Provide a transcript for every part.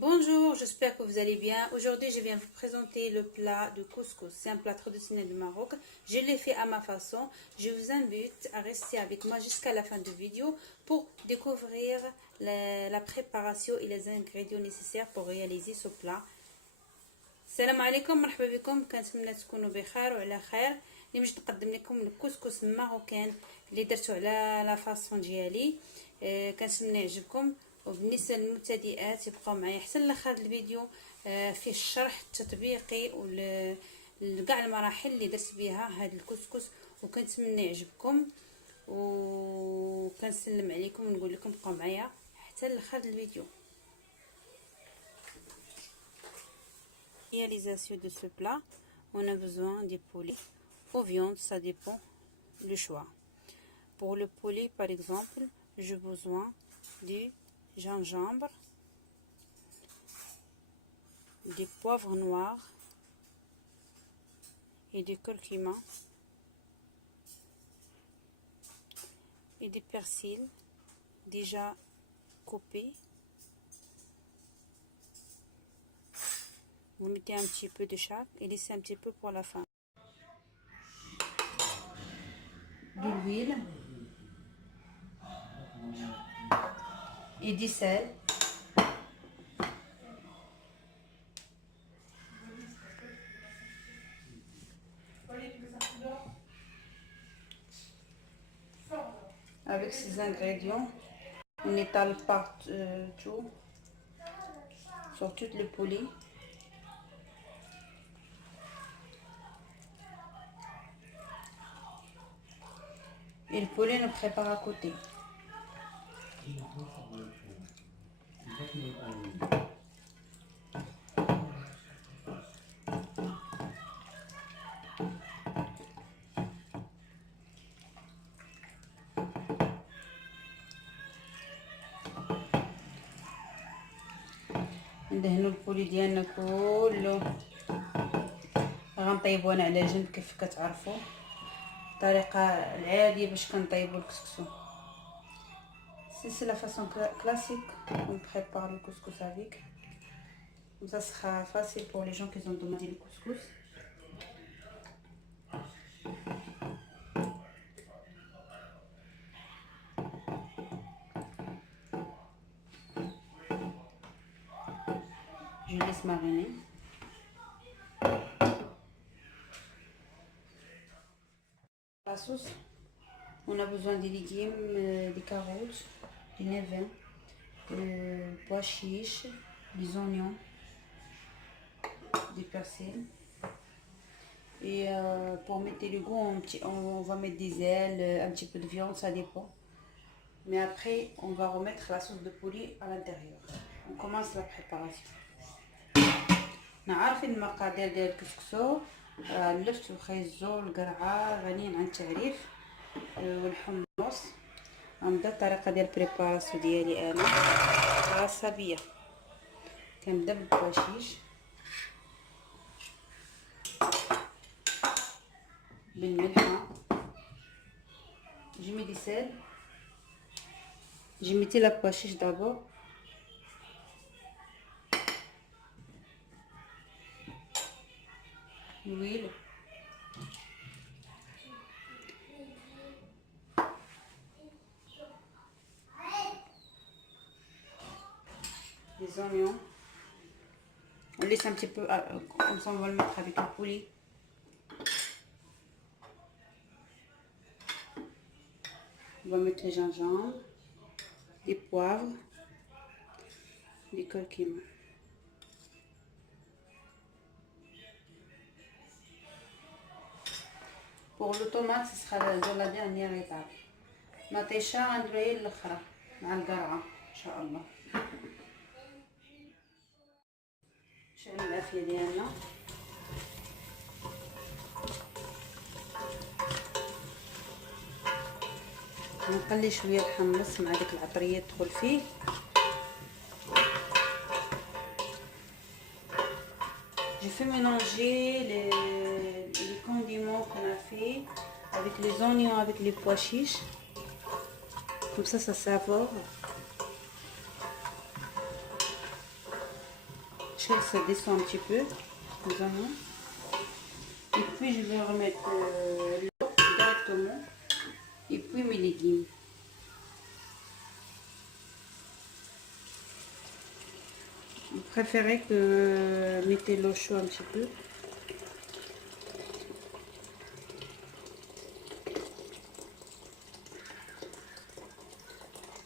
Bonjour, j'espère que vous allez bien. Aujourd'hui, je viens vous présenter le plat de couscous. C'est un plat traditionnel du Maroc. Je l'ai fait à ma façon. Je vous invite à rester avec moi jusqu'à la fin de la vidéo pour découvrir la préparation et les ingrédients nécessaires pour réaliser ce plat. السلام عليكم، مرحبا بكم. كنتمنى تكونوا بخير وعلى خير. اليوم جيت نقدم لكم الكسكس الماروكان اللي درته على لا فاصون ديالي. كنتمنى يعجبكم. وبالنسبه للمبتدئات يبقاو معايا حتى لاخر الفيديو، فيه الشرح التطبيقي لكاع المراحل اللي درت بها هذا الكسكس، وكنتمنى يعجبكم. وكنسلم عليكم ونقول لكم بقاو معايا حتى لاخر الفيديو. Réalisation de ce plat, on a besoin de poulet ou viande, ça dépend le choix. Pour le poulet, par exemple, j'ai besoin du gingembre, du poivre noir et du curcuma et du persil déjà coupé. Vous mettez un petit peu de chaque et laissez un petit peu pour la fin. De l'huile et du sel. Avec ces ingrédients, on étale partout sur tout le poulet. Et le poulet nous prépare à côté. ندهنوا البولي ديالنا كله، غنطيبوه انا على جنب كيف كتعرفوا الطريقه العاديه باش كنطيبوا الكسكسو. C'est la façon classique on prépare le couscous avec. Comme ça sera facile pour les gens qui ont demandé le couscous. Je laisse mariner. La sauce, on a besoin des légumes, des carottes, des navets, pois chiches, des oignons, des persils. Et pour mettre le goût, on va mettre des ailes, un petit peu de viande, ça dépend. Mais après, on va remettre la sauce de poulet à l'intérieur. On commence la préparation. نعرف المقادير ديال الكسكسو، اللفت والخيزو والقرعه غنيين عن التعريف، والحمص. غنبدا الطريقه ديال البريباراسيون ديالي انا خاصه بيا. كنبدا بالبواشيش، بالملحه. Je mets du sel. Je mettais la pois chiche d'abord. L'huile. Les oignons. On laisse un petit peu, comme ça on va le mettre avec le poulet. On va mettre les gingembre, des poivres, du curcuma. Pour le tomate, ce sera dans la dernière étape. مطيشة غنديروها هي الاخرى مع القرعة ان شاء الله. نشعل العافية ديالنا. نقلي شويه الحمص مع ديك العطريه تدخل فيه. J'ai fait mélanger les condiments qu'on a fait avec les oignons, avec les pois chiches. Comme ça savore. Ça descend un petit peu, les oignons. Et puis je vais remettre l'eau directement. Et puis mes légumes. Vous préférez que mettez l'eau chaude un petit peu.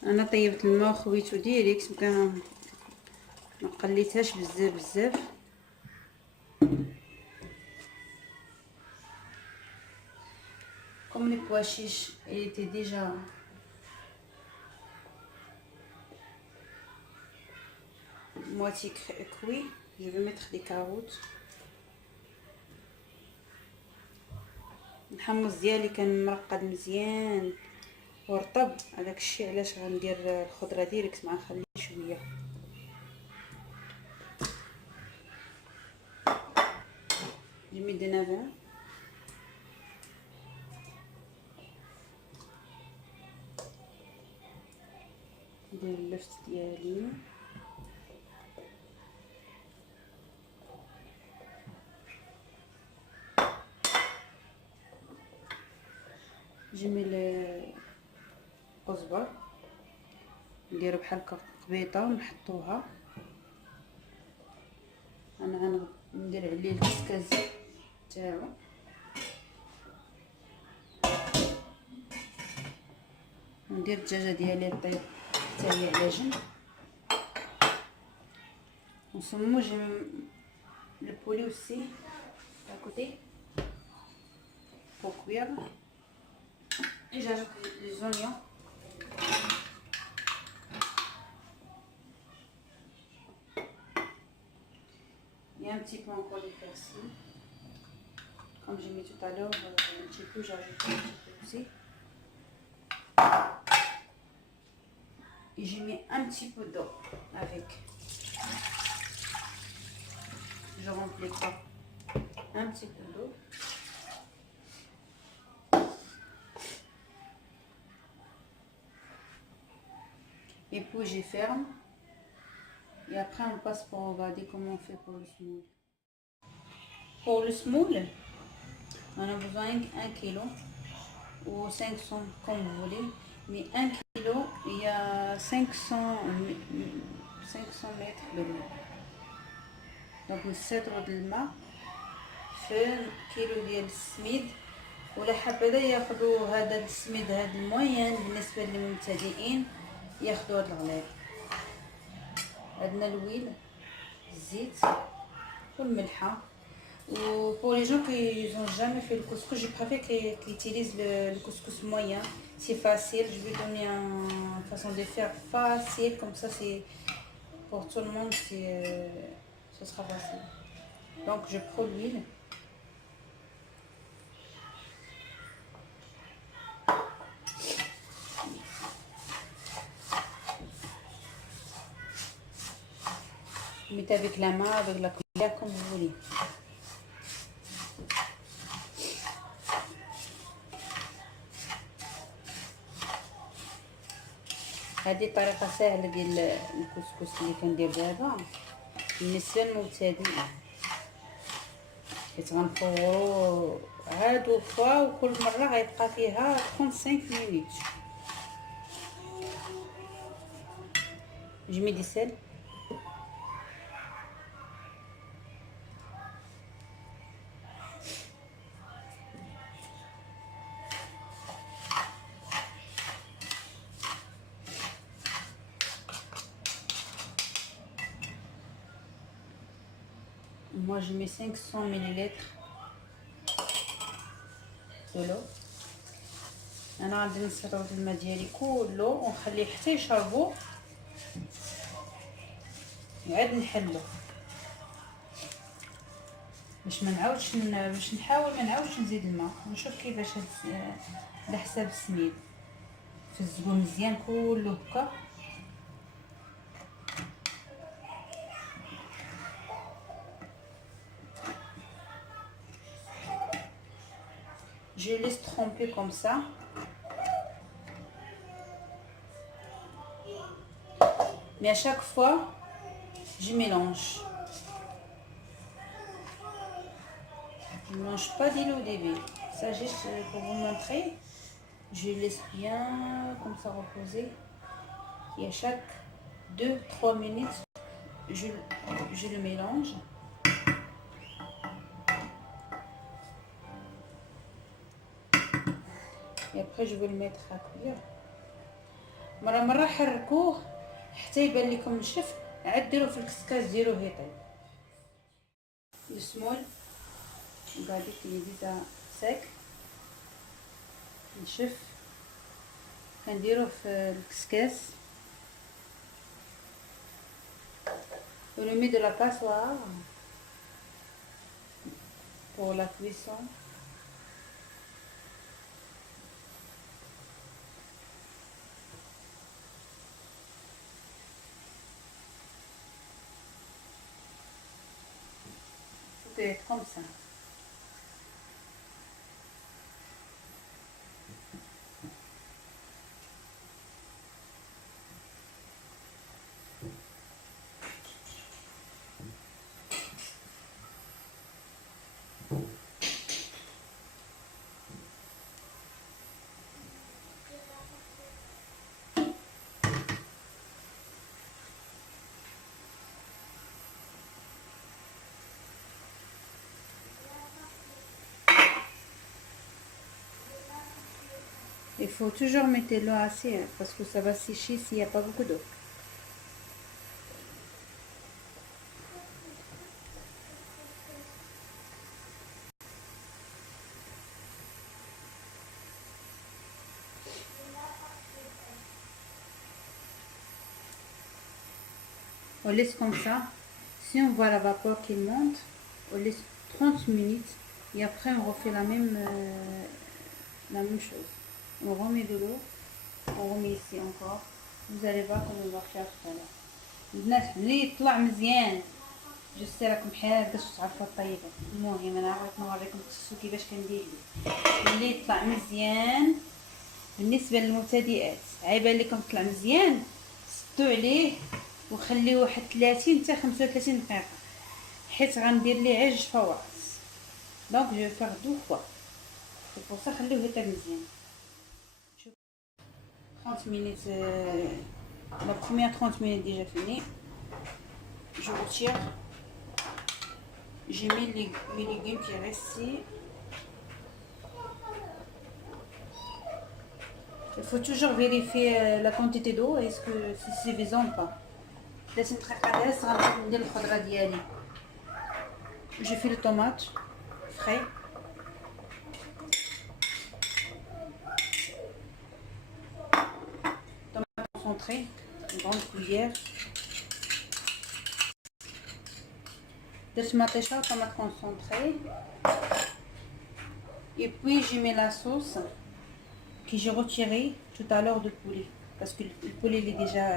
انا طيبت الماء وخويته ديريكت ما قليتهاش بزاف. Comme les pois chiches étaient déjà moitié cuit, je vais mettre des carottes. الحمص ديالي كان مرقد مزيان ورطب، هذاك الشيء علاش غندير الخضره ديريكت مع نخليه شويه. جمي دي نافان ندير اللفت ديالي جمي القزبر نديرو بحال هكا قبيطه ونحطوها. انا غندير عليه الكسكاز تاعو ندير الدجاجه ديالي طيب حتى هي على جنب ونسمو le poulet aussi à côté pour cuire. Et j'ajoute les oignons. Et un petit peu encore de persil. Comme j'ai mis tout à l'heure, un petit peu, j'ajoute un petit peu aussi. Et j'ai mis un petit peu d'eau avec. Je remplis pas. Un petit peu d'eau. Et puis je ferme. Et après on passe pour regarder comment on fait pour le semoule. Pour le semoule, on a besoin d'1 kg ou 500 comme vous voulez. Mais 1 kg, il y a 500 mètres de l'eau. Donc نستدرو د الماء في كيلو ديال السميد. ولا حبذا ياخذوا هذا السميد هذا الموين بالنسبه للمبتدئين ياخذوا هذا الغليظ. عندنا الويل الزيت والملحه. Ou pour les gens qui n'ont jamais fait le couscous, je préfère qu'ils utilisent le couscous moyen. C'est facile, je vais donner une façon de faire facile, comme ça c'est pour tout le monde, ce sera facile. Donc je prends l'huile. Vous mettez avec la main, avec la cuillère, comme vous voulez. هذه طريقة سهلة ديال الكسكس اللي كندير دابا بالنسبة للمبتدئين، حيت غنفورو هادو فوا وكل مرة غيبقى فيها 35 مينوت. Je mets du sel. Moi je mets 500 ml de l'eau. انا غادي نصرف الماء ديالي كله ونخليه حتى يشربو وعاد نحلو باش باش نحاول ما نعاودش نزيد الماء ونشوف كيفاش على حساب السميد. فزقو مزيان كله هكا. Je laisse tremper comme ça. Mais à chaque fois, je mélange. Je ne mange pas d'huile au début. Ça, juste pour vous montrer. Je laisse bien comme ça reposer. Et à chaque 2-3 minutes, je le mélange. Et après, je vais le mettre à cuire. مرة حركوه حتى يبان لكم نشف. عاد ديروه في الكسكاس ديروه يطيب. السمول قاعدين ديزا ساك نشف. كنديروه في الكسكاس. On le met de la passoire pour la cuisson. Tout peut être comme ça. Il faut toujours mettre l'eau assez parce que ça va sécher s'il n'y a pas beaucoup d'eau. On laisse comme ça. Si on voit la vapeur qui monte, on laisse 30 minutes et après on refait la même chose. On remet de l'eau, on remet ici encore. Vous allez voir comment on va faire tout à l'heure. البنات ملي يطلع مزيان جوستي راكم حال باش تعرفوا الطيبه. المهم انا عرفت نوريكم التسو كيفاش كندير. ملي يطلع مزيان بالنسبه للمبتدئات عيبان لكم طلع مزيان سدوا عليه وخليوه واحد 30 حتى 35 دقيقه حيت غندير ليه عجج فواص. دونك جو فيغ دو فوا سي بور سا خليوه يطيب مزيان. 30 minutes, la première 30 minutes déjà finie. Je retire. J'ai mis mes légumes qui restent ici. Il faut toujours vérifier la quantité d'eau, est-ce que c'est suffisant ou pas. لازم تحققها صغير ندير الخضره ديالي. Je fais le tomate frais. Concentré, une grande cuillère. De tomate concentré. Et puis je mets la sauce que j'ai retirée tout à l'heure de poulet. Parce que le poulet il est déjà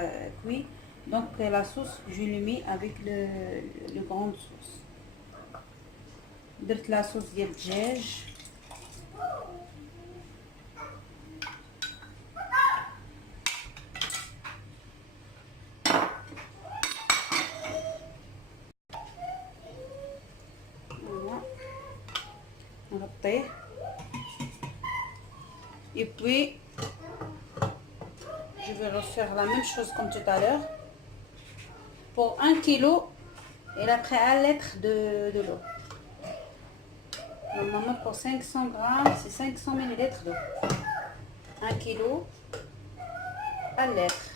cuit. Donc la sauce, je le mets avec le grande sauce. درت la sauce ديال الدجاج. نغطيه. Et puis je vais refaire la même chose comme tout à l'heure. Pour 1 kg, il a pris 1 litre de l'eau. Normalement pour 500 grammes, c'est 500 ml d'eau. 1 kg, 1 litre.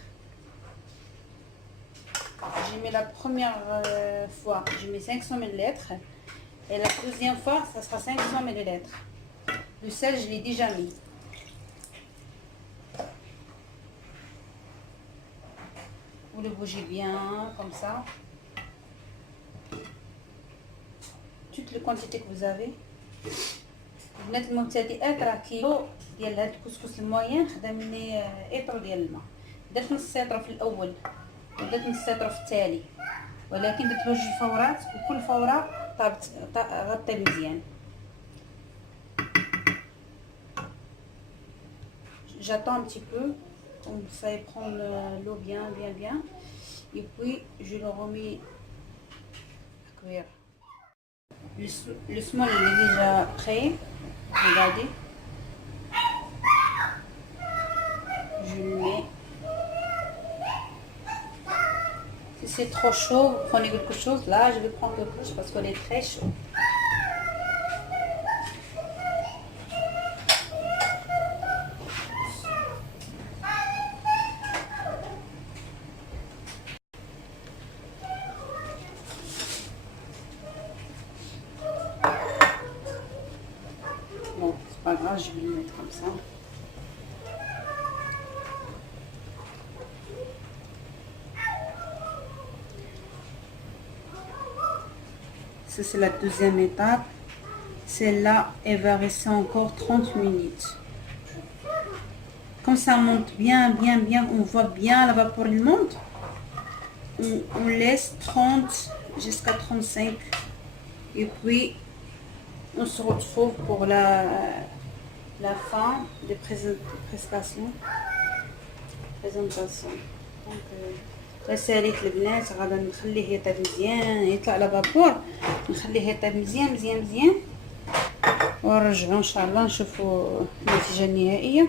J'ai mis la première fois, j'ai mis 500 ml. Et la deuxième fois, ça sera 500 ml. Le sel, je l'ai déjà mis. Vous le bougez bien, comme ça. Toute la quantité que vous avez. البنات المبتدئات راه كيلو ديال هاد الكسكس الموين خدامني ايطرو ديال الماء. درت نص ايطرو في الاول ودرت نص ايطرو في التالي ولكن درت جوج فورات وكل فوره غطي مزيان. J'attends un petit peu comme ça il prend l'eau bien et puis je le remets à cuire. Le small il est déjà prêt. Regardez. Je le mets. Si c'est trop chaud, vous prenez quelque chose. Là, je vais prendre quelque chose parce qu'elle est très chaude. Bon, c'est pas grave, je vais le mettre comme ça. Ça, c'est la deuxième étape. Celle-là, elle va rester encore 30 minutes. Quand ça monte bien, on voit bien la vapeur il monte. On laisse 30 jusqu'à 35. Et puis, on se retrouve pour la fin des présentations. Donc, رسالة البنات غادا نخليه يطيب مزيان يطلع على بابور نخليه يطيب مزيان ونرجعو ان شاء الله نشوفوا النتيجة النهائية.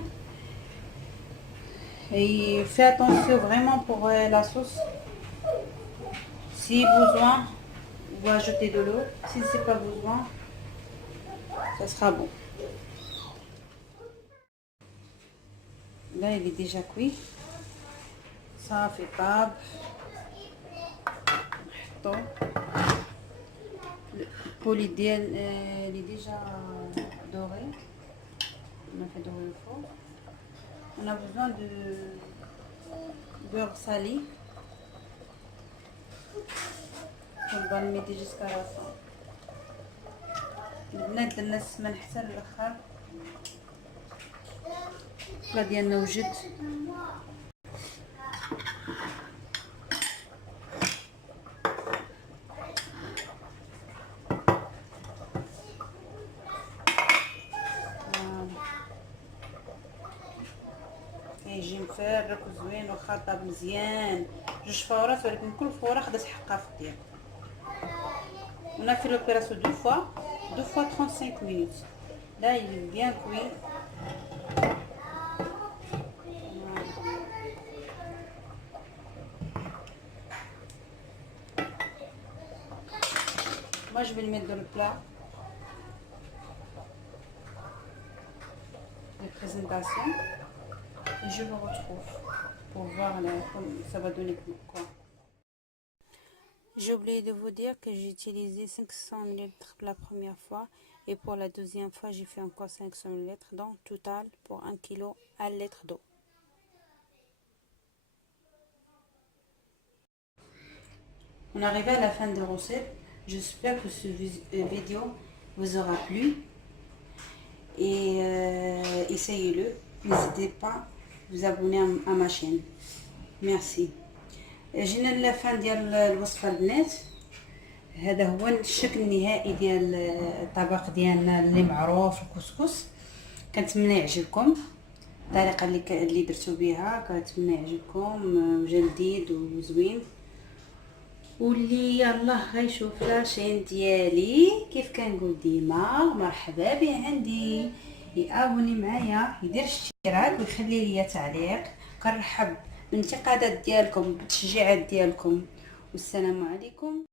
Et fais attention vraiment pour la sauce. Si besoin, vous ajoutez de l'eau. Si c'est pas besoin, ça sera bon. Là, il est déjà cuit. Ça fait pas. Le poli il est déjà doré. On a fait dorer le four. On a besoin de beurre salé. On va le mettre jusqu'à la fin. البنات درنا السمن حتى للاخر. البلا ديالنا وجد. يجي مفرك وزوين وخاطب مزيان. جوج فورات ولكن كل فوره خدات حقها في الدير. On a fait l'opération deux fois 35 minutes. Là, il est bien cuit. Moi, je vais le mettre dans le plat de présentation. Et je vous retrouve pour voir comme ça va donner quoi. J'ai oublié de vous dire que j'ai utilisé 500 ml la première fois et pour la deuxième fois j'ai fait encore 500 ml, donc total pour 1 kg à litre d'eau. On est arrivé à la fin de la recette. J'espère que cette vidéo vous aura plu et essayez-le. N'hésitez pas à vous abonner à ma chaîne. Merci. جينا للفان ديال الوصفه البنات. هذا هو الشكل النهائي ديال الطبق ديالنا اللي معروف الكسكس. كنتمنى يعجبكم الطريقه اللي درتو بها. كنتمنى يعجبكم وجديد وزوين. واللي يلاه غيشوف لاشين ديالي كيف كنقول ديما مرحبا به عندي. يابوني معايا يدير اشتراك ويخلي لي تعليق. كنرحب بالانتقادات ديالكم بالتشجيعات ديالكم والسلام عليكم.